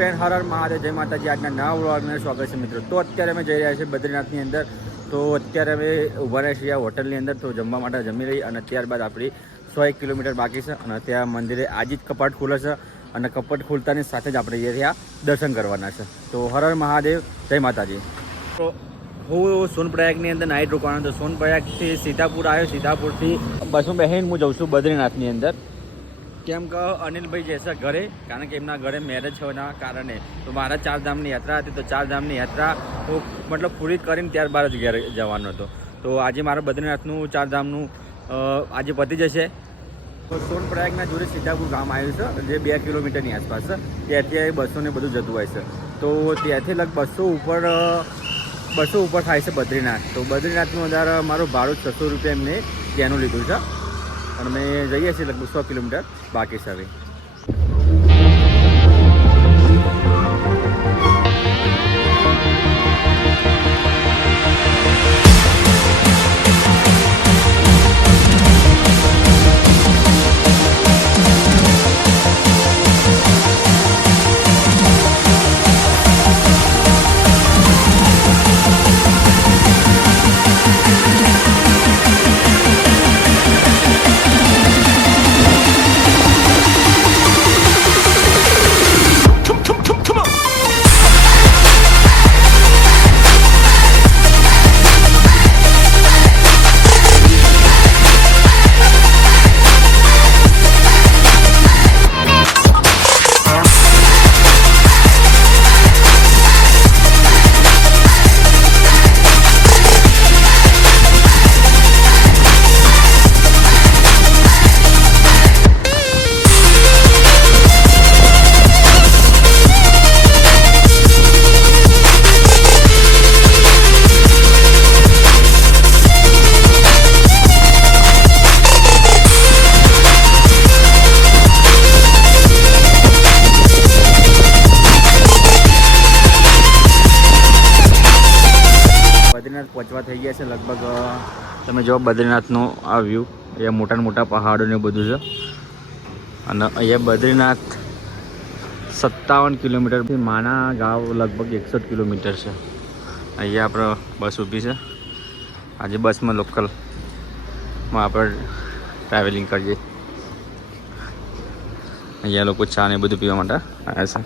Friend, Har Har Mahadev, જય માતાજી. આજના નવા વ્લોગમાં સ્વાગત છે મિત્રો. તો અત્યારે અમે જઈ રહ્યા છીએ બદ્રીનાથની અંદર. તો અત્યારે અમે ઊભા રહ્યા છીએ આ હોટલની અંદર. તો જમવા માટે જમી રહી અને ત્યારબાદ આપણી 100 કિલોમીટર બાકી છે અને ત્યાં મંદિરે આજે જ કપાટ ખુલે છે અને કપાટ ખુલતાની સાથે જ આપણે ત્યાં દર્શન કરવાના છે. તો હર હર મહાદેવ, જય માતાજી. તો હું સોનપ્રયાગની અંદર નાઇટ રોકાવાનો હતો. સોનપ્રયાગથી સીતાપુર આવ્યો. સીતાપુરથી બસમાં બેસીને હું જઉં છું બદ્રીનાથની અંદર. કેમ કે અનિલભાઈ જશે ઘરે, કારણ કે એમના ઘરે મેરેજ હોવાના કારણે. તો મારા 4 ધામની યાત્રા હતી. તો 4 ધામની યાત્રા હું મતલબ પૂરી કરીને ત્યારબાદ જ ઘરે જવાનો હતો. તો આજે મારા બદ્રીનાથનું 4 ધામનું આજે પતી જશે. તો સોનપ્રયાગના જોડે સીતાપુર ગામ આવ્યું છે, જે 2 કિલોમીટરની આસપાસ છે. ત્યાંથી બસોને બધું જતું હોય છે. તો ત્યાંથી લગભગ 200 ઉપર થાય છે બદ્રીનાથ. તો બદ્રીનાથનું વધારે મારું ભાડું 600 રૂપિયા એમને ત્યાંનું લીધું છે અને અમે જઈએ છીએ લગભગ 100 કિલોમીટર બાકી છે હવે. પહોંચવા થઈ ગયા છે લગભગ. તમે જો બદ્રીનાથનો આ વ્યૂ, અહીંયા મોટા મોટા પહાડો ને બધું છે અને અહીંયા બદ્રીનાથ 57 કિલોમીટરથી માના ગાંવ લગભગ 61 કિલોમીટર છે. અહીંયા આપણે બસ ઊભી છે. આજે બસમાં લોકલમાં આપણે ટ્રાવેલિંગ કરીએ. અહીંયા લોકો ચા ને બધું પીવા માટે આવ્યા છે.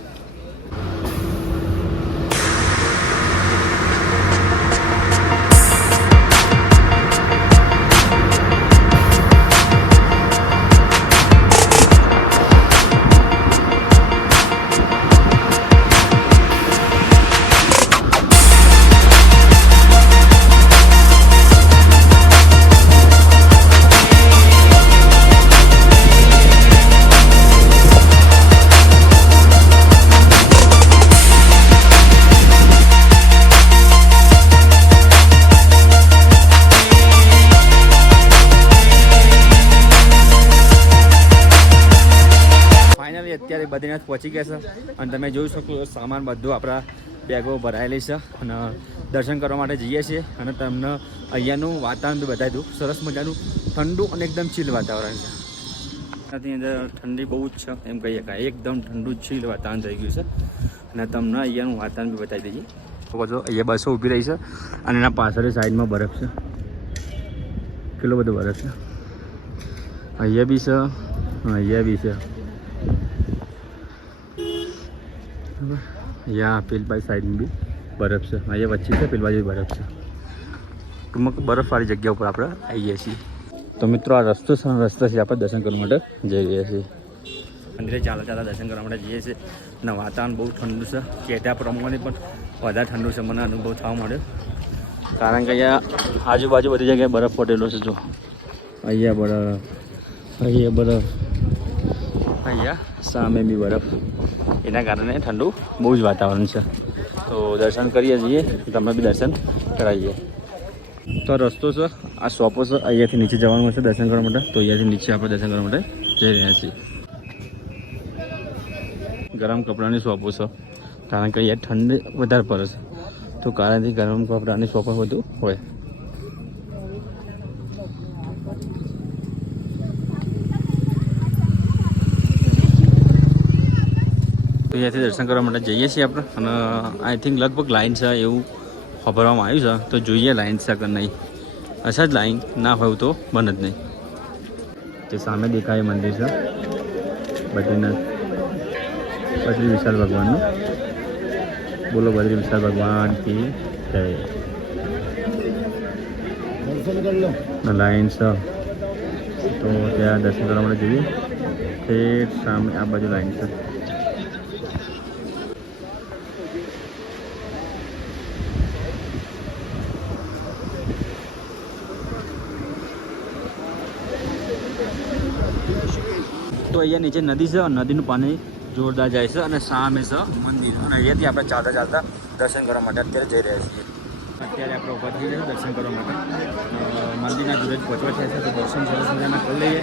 અત્યારે બદ્રીનાથ પહોંચી ગયા છે અને તમે જોઈ શકો સામાન બધું આપણા બેગો ભરાયેલી છે અને દર્શન કરવા માટે જઈએ છીએ. અને તમને અહીંયાનું વાતાવરણ બી બતાવી દઉં. સરસ મજાનું ઠંડુ અને એકદમ ચીલ વાતાવરણ છે. ત્યાંની અંદર ઠંડી બહુ જ છે એમ કહીએ કે એકદમ ઠંડુ ચીલ વાતાવરણ થઈ ગયું છે. અને તમને અહીંયાનું વાતાવરણ બી બતાવી દઈએ. તો બધો અહીંયા બસો ઊભી રહી છે અને એના પાછળ સાઈડમાં બરફ છે. કેટલો બધો બરફ છે. અહીંયા બી છે, અહીંયા બી છે. અહીંયા પેલી બાજુ સાઈડમાં બી બરફ છે. અહીંયા વચ્ચે છે, પેલી બાજુ બરફ છે. ટૂંકમાં બરફવાળી જગ્યા ઉપર આપણે આવીએ છીએ. તો મિત્રો આ રસ્તાથી આપણે દર્શન કરવા માટે જઈ રહ્યા છીએ. મંદિરે ચાલતા દર્શન કરવા માટે જઈએ છીએ અને વાતાવરણ બહુ ઠંડુ છે. કહેતા પ્રમાણે પણ વધારે ઠંડુ છે મને અનુભવ થવા મળ્યો. કારણ કે અહીંયા આજુબાજુ બધી જગ્યાએ બરફ પડેલો છે. જો અહીંયા બરફ, અહીંયા બરફ, અહીંયા સામે બી બરફ. એના કારણે ઠંડુ બહુ જ વાતાવરણ છે. તો દર્શન કરીએ છીએ, તમે બી દર્શન કરાવીએ. તો રસ્તો છે, આ શોપો છે. અહીંયાથી નીચે જવાનું હશે દર્શન કરવા માટે. તો અહીંયાથી નીચે આપણે દર્શન કરવા માટે જઈ રહ્યા છીએ. ગરમ કપડાની શોપો છે, કારણ કે અહીંયા ઠંડી વધારે પડે છે. તો કારણથી ગરમ કપડાની શોપો બધું હોય. તો અહીંયાથી દર્શન કરવા માટે જઈએ છીએ આપણે અને આઈ થિંક લગભગ લાઈન છે એવું ખબરવામાં આવ્યું છે. તો જોઈએ લાઈન છે કે નહીં. અચ્છા જ લાઈન ના હોય તો બંધ જ નહીં. જે સામે દેખાય મંદિર છે બદ્રીનાથ, બદ્રી વિશાલ ભગવાનનું. બોલો બદ્રી વિશાલ ભગવાન કી જય. લાઈન છે તો ત્યાં દર્શન કરવા માટે જઈએ. તે સામે આ બાજુ લાઈન છે. તો અહીંયા નીચે નદી છે, નદીનું પાણી જોરદાર જાય છે અને સામે છે મંદિર. અને અહીંયાથી આપણે ચાલતા ચાલતા દર્શન કરવા માટે અત્યારે જઈ રહ્યા છીએ. અત્યારે આપણે ઉભા થઈ ગયા દર્શન કરવા માટે. મંદિરના જોડે જ પહોંચવા થયા છે તો દર્શન સરસ મજાના કરી લઈએ.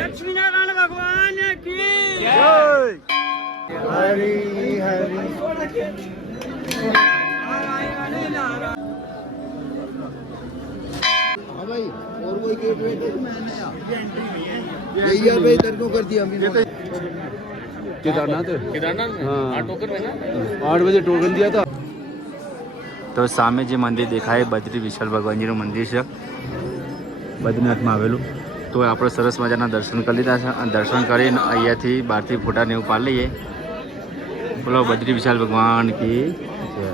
लक्ष्मीनारायण भगवान की हरी हरी हाँ भाई और कोई गेट वेट यही यार भाई इधर को कर दिया हमने केदारनाथ हाँ टोकन में ना 8 बजे टोकन दिया था. તો સામે જે મંદિર દેખાય બદ્રી વિશાલ ભગવાનજીનું મંદિર છે બદ્રીનાથમાં આવેલું. તો આપણે સરસ મજાના દર્શન કરી લીધા છે અને દર્શન કરીને અહીંયાથી બહારથી ફોટાને એવું પાડી લઈએ. બોલો બદ્રી વિશાલ ભગવાન કી જય.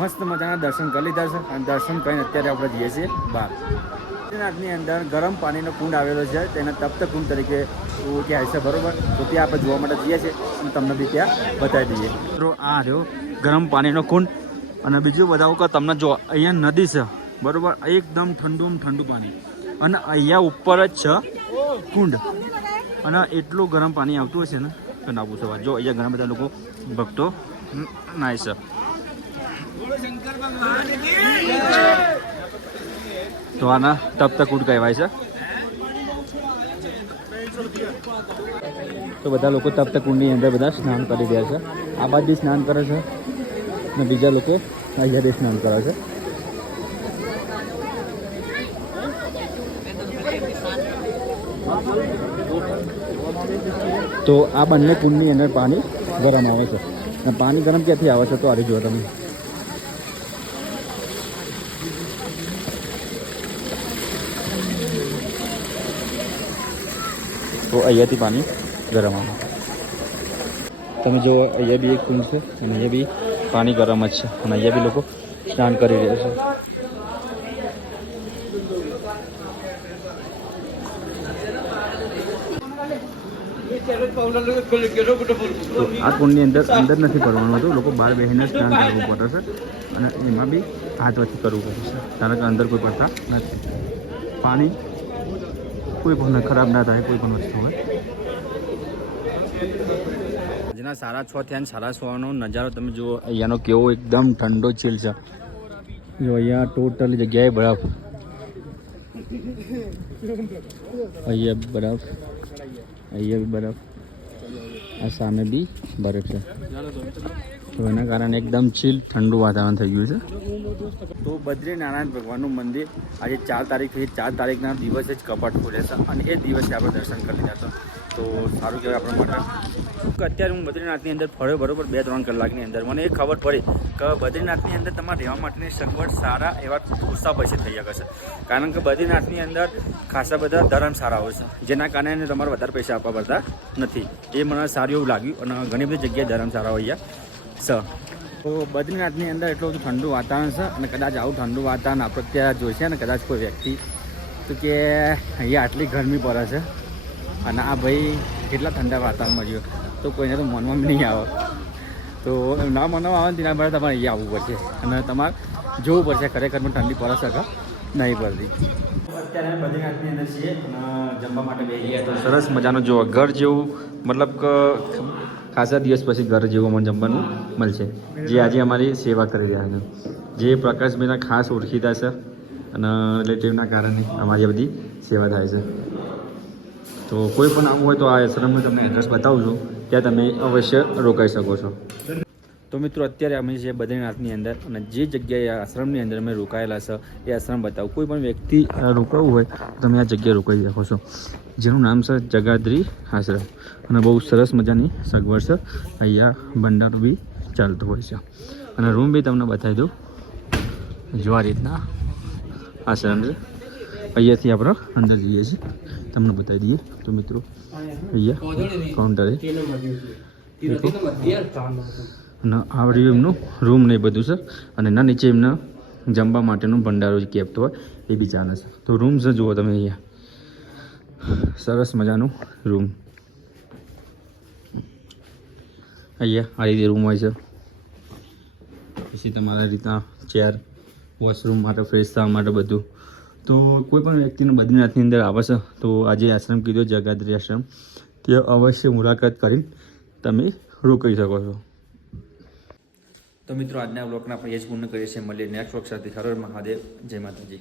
મસ્ત મજાના દર્શન કરી લીધા છે અને દર્શન કરીને અત્યારે આપણે જઈએ છીએ બહાર. બદ્રીનાથની અંદર ગરમ પાણીનો કુંડ આવેલો છે, તેને તપ્ત કુંડ તરીકે ઓળખાય છે બરોબર. તો ત્યાં આપણે જોવા માટે જઈએ છીએ અને તમને બી ત્યાં બતાવી દઈએ. તો આ રહ્યો ગરમ પાણીનો કુંડ. અને બીજું બતાવું કે તમને જો અહીંયા નદી છે બરોબર, એકદમ ઠંડુ પાણી અને અહીંયા ઉપર જ છે કુંડ. અને એટલું ગરમ પાણી આવતું હશે ને તો ના પૂછો વાત. જો અહીંયા ઘણા બધા લોકો ભક્તો નાય છે. તો આના તપ્ત કુંડ કહેવાય છે. તો બધા લોકો તપ્ત કુંડની અંદર બધા સ્નાન કરી રહ્યા છે. આ બાજુ સ્નાન કરે છે અને બીજા લોકો અહીંયા સ્નાન કરે છે. તો આ બંને કુંડની અંદર પાણી ગરમ આવે છે અને પાણી ગરમ ક્યાંથી આવે છે તો આ જુઓ તમે. તો અહીંયાથી પાણી ગરમ આવે. તમે જુઓ અહીંયા બી એક કુંડ છે અને અહીંયા બી પાણી ગરમ જ છે અને અહીંયા બી લોકો સ્નાન કરી રહ્યા છે. તો આ કુંડની અંદર નથી કરવાનું હતું, લોકો બહાર બેસીને સ્નાન કરવું પડે છે અને એમાં બી હાથ વચ્ચે કરવું પડે છે કારણ કે અંદર કોઈ પડતા નથી. પાણી કોઈ પણ ખરાબ ના થાય કોઈ પણ વસ્તુ હોય. આજના 6:30 થયા 6:15નો નજારો તમે જુઓ. અહીંયાનો કેવો એકદમ ઠંડો ચીલ છે. જો અહીંયા ટોટલ જગ્યાએ બરફ, અહીંયા બરફ, અહીંયા બી બરફ, આ સામે બી બરફ છે. તો એના કારણે એકદમ ચીલ ઠંડુ વાતાવરણ થઈ ગયું છે. તો બદ્રીનારાયણ ભગવાનનું મંદિર આજે 4 તારીખથી 4 તારીખના દિવસે જ કપાટ ખુલે છે અને એ દિવસે આપણે દર્શન કરી લીધા હતા. તો સારું કહેવાય આપણા માટે. અત્યારે હું બદ્રીનાથની અંદર ફર્યો બરાબર 2-3 કલાકની અંદર મને એ ખબર પડી કે બદ્રીનાથની અંદર તમારે રહેવા માટેની સગવડ સારા એવા ઓછા પૈસે થઈ શકે છે કારણ કે બદ્રીનાથની અંદર ખાસા બધા ધર્મશાળાઓ છે જેના કારણે તમારે વધારે પૈસા આપવા પડતા નથી. એ મને સારું એવું લાગ્યું અને ઘણી બધી જગ્યાએ ધર્મશાળાઓ અહીંયા છે. તો બદ્રીનાથની અંદર એટલું બધું ઠંડુ વાતાવરણ છે અને કદાચ આવું ઠંડુ વાતાવરણ આપણે ત્યાં જોઈશે ને કદાચ કોઈ વ્યક્તિ તો કે અહીંયા આટલી ગરમી પડે છે અને આ ભાઈ કેટલા ઠંડા વાતાવરણમાં ગયો તો કોઈને તો મનમાં નહીં આવે. તો ના મનમાં આવે ને તેના માટે તમારે અહીંયા આવવું પડશે અને તમારે જોવું પડશે ખરેખરમાં ઠંડી પડે છે નહીં પડતી. અત્યારે બદ્રીનાથની અંદર છીએ અને જમવા માટે બેસી ગયા તો સરસ મજાનું જો ઘર જેવું મતલબ કે ખાસા દિવસ પછી ઘર જેવું મને જમવાનું મળશે જે આજે અમારી સેવા કરી રહ્યા છે. જે પ્રકાશભાઈના ખાસ ઓળખીતા છે અને રિલેટિવના કારણે અમારી બધી સેવા થાય છે. તો કોઈ પણ આવું હોય તો આ આશ્રમનું તમને એડ્રેસ બતાવું છું, ત્યાં તમે અવશ્ય રોકાઈ શકો છો. તો મિત્રો અત્યારે અમે છે બદ્રીનાથની અંદર અને જે જગ્યાએ આ આશ્રમની અંદર અમે રોકાયેલા છે એ આશ્રમ બતાવું. કોઈ પણ વ્યક્તિ રોકાવું હોય તો તમે આ જગ્યાએ રોકાઈ શકો છો જેનું નામ છે જગાદ્રી આશ્રમ અને બહુ સરસ મજાની સગવડ છે. અહીંયા ભંડારો બી ચાલતો હોય છે અને રૂમ બી તમને બતાવી દઉં. જો આ રીતના આશ્રમ છે. અહીંયાથી આપણે અંદર જઈએ છીએ તમને બતાવી દઈએ. તો મિત્રો અહીંયા કાઉન્ટરે અને આવડ્યું એમનું રૂમ ને બધું છે અને એના નીચે એમના જમવા માટેનું ભંડારો જે કેપ્ટ હોય એ બી ચાલે છે. તો રૂમ છે જુઓ તમે અહીંયા સરસ મજાનું રૂમ. અહીંયા આ રીતે રૂમ હોય છે. પછી તમારા રીતના ચેર, વોશરૂમ માટે, ફ્રેશ થવા માટે બધું. તો કોઈ પણ વ્યક્તિને બદ્રીનાથની અંદર આવે છે તો આજે આશ્રમ કીધો જગાદ્રી આશ્રમ ત્યાં અવશ્ય મુલાકાત કરીને તમે રોકાઈ શકો છો. તો મિત્રો આજના બ્લોગના આપણે એ જ પૂર્ણ કરીએ છીએ. મળીએ નેક્સ્ટ વખત સાથે. હર હર મહાદેવ. જય માતાજી.